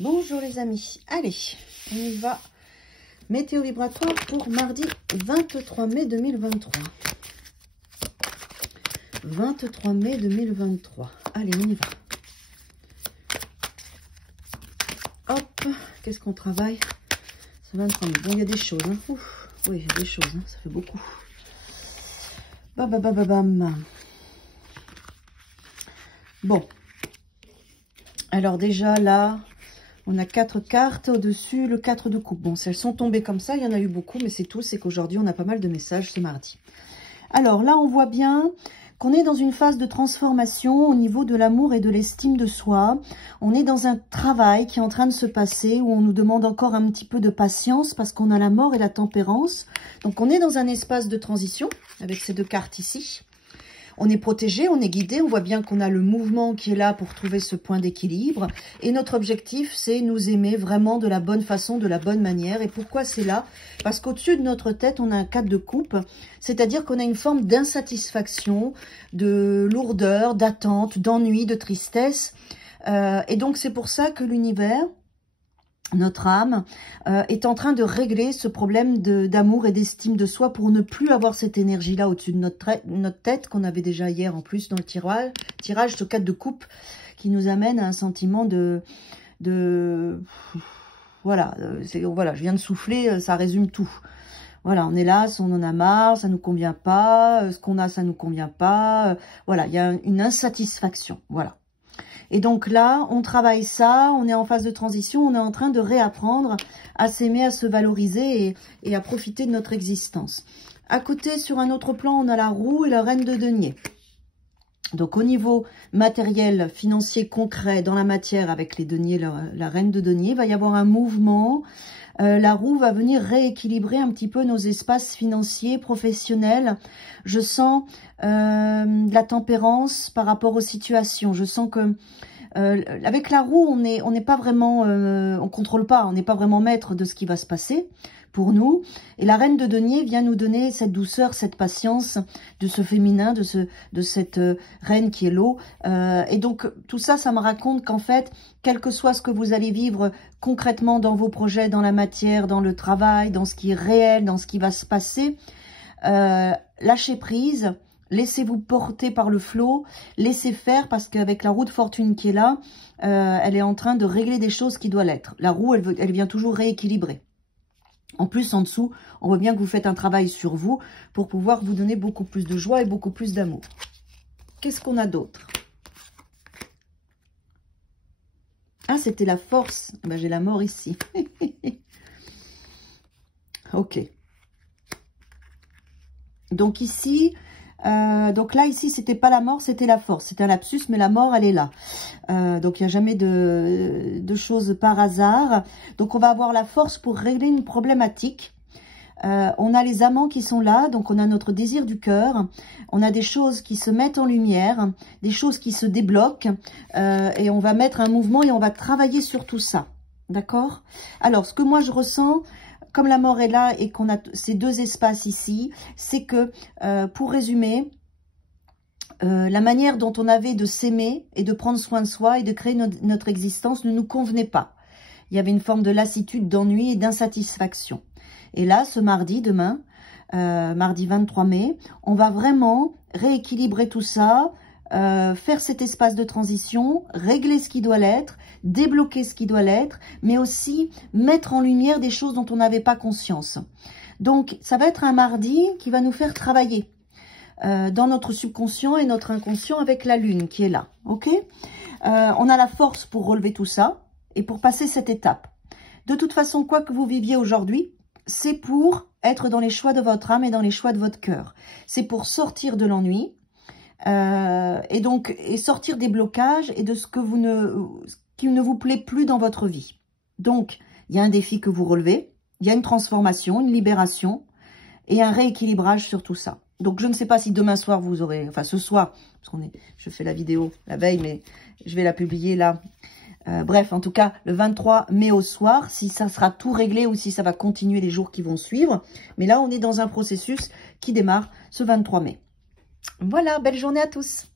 Bonjour les amis, allez, on y va. Météo vibratoire pour mardi 23 mai 2023. 23 mai 2023. Allez, on y va. Hop, qu'est-ce qu'on travaille? C'est 23 mai. Bon, il y a des choses. Hein. Ouf, oui, il y a des choses, hein. Ça fait beaucoup. Bam. Bon. Alors déjà là... On a 4 cartes au-dessus, le 4 de coupe. Bon, elles sont tombées comme ça, il y en a eu beaucoup, mais c'est tout. C'est qu'aujourd'hui, on a pas mal de messages ce mardi. Alors là, on voit bien qu'on est dans une phase de transformation au niveau de l'amour et de l'estime de soi. On est dans un travail qui est en train de se passer, où on nous demande encore un petit peu de patience, parce qu'on a la mort et la tempérance. Donc, on est dans un espace de transition, avec ces 2 cartes ici. On est protégé, on est guidé, on voit bien qu'on a le mouvement qui est là pour trouver ce point d'équilibre. Et notre objectif, c'est nous aimer vraiment de la bonne façon, de la bonne manière. Et pourquoi c'est là? Parce qu'au-dessus de notre tête, on a un 4 de coupe, c'est-à-dire qu'on a une forme d'insatisfaction, de lourdeur, d'attente, d'ennui, de tristesse. Et donc, c'est pour ça que l'univers... Notre âme est en train de régler ce problème d'amour et d'estime de soi pour ne plus avoir cette énergie-là au-dessus de notre tête qu'on avait déjà hier en plus dans le tirage, ce 4 de coupe qui nous amène à un sentiment voilà, je viens de souffler, ça résume tout. Voilà, on est là, on en a marre, ça nous convient pas, ce qu'on a, ça nous convient pas. Voilà, il y a une insatisfaction, voilà. Et donc là, on travaille ça, on est en phase de transition, on est en train de réapprendre à s'aimer, à se valoriser et à profiter de notre existence. À côté, sur un autre plan, on a la roue et la reine de denier. Donc au niveau matériel, financier, concret, dans la matière, avec les deniers, la reine de denier, il va y avoir un mouvement. La roue va venir rééquilibrer un petit peu nos espaces financiers, professionnels. Je sens la tempérance par rapport aux situations. Je sens que avec la roue, on n'est pas vraiment, on contrôle pas, on n'est pas vraiment maître de ce qui va se passer pour nous. Et la reine de denier vient nous donner cette douceur, cette patience de ce féminin, de cette reine qui est l'eau. Et donc, tout ça, ça me raconte qu'en fait, quel que soit ce que vous allez vivre concrètement dans vos projets, dans la matière, dans le travail, dans ce qui est réel, dans ce qui va se passer, lâchez prise, laissez-vous porter par le flot, laissez faire, parce qu'avec la roue de fortune qui est là, elle est en train de régler des choses qui doivent l'être. La roue, elle vient toujours rééquilibrer. En plus, en dessous, on voit bien que vous faites un travail sur vous pour pouvoir vous donner beaucoup plus de joie et beaucoup plus d'amour. Qu'est-ce qu'on a d'autre? Ah, c'était la force. Ben, j'ai la mort ici. Ok. Donc ici... donc là, ici, c'était pas la mort, c'était la force. C'est un lapsus, mais la mort, elle est là. Donc, il n'y a jamais de choses par hasard. Donc, on va avoir la force pour régler une problématique. On a les amants qui sont là. Donc, on a notre désir du cœur. On a des choses qui se mettent en lumière, des choses qui se débloquent. Et on va mettre un mouvement et on va travailler sur tout ça. D'accord? Alors, ce que moi, je ressens... Comme la mort est là et qu'on a ces 2 espaces ici, c'est que, pour résumer, la manière dont on avait de s'aimer et de prendre soin de soi et de créer notre existence ne nous convenait pas. Il y avait une forme de lassitude, d'ennui et d'insatisfaction. Et là, ce mardi, demain, mardi 23 mai, on va vraiment rééquilibrer tout ça, faire cet espace de transition, régler ce qui doit l'être, débloquer ce qui doit l'être, mais aussi mettre en lumière des choses dont on n'avait pas conscience. Donc, ça va être un mardi qui va nous faire travailler dans notre subconscient et notre inconscient avec la lune qui est là. Ok? On a la force pour relever tout ça et pour passer cette étape. De toute façon, quoi que vous viviez aujourd'hui, c'est pour être dans les choix de votre âme et dans les choix de votre cœur. C'est pour sortir de l'ennui, et sortir des blocages et de ce que qui ne vous plaît plus dans votre vie. Donc, il y a un défi que vous relevez, il y a une transformation, une libération et un rééquilibrage sur tout ça. Donc, je ne sais pas si demain soir vous aurez, enfin ce soir, parce je fais la vidéo la veille, mais je vais la publier là. Bref, en tout cas, le 23 mai au soir, si ça sera tout réglé ou si ça va continuer les jours qui vont suivre. Mais là, on est dans un processus qui démarre ce 23 mai. Voilà, belle journée à tous.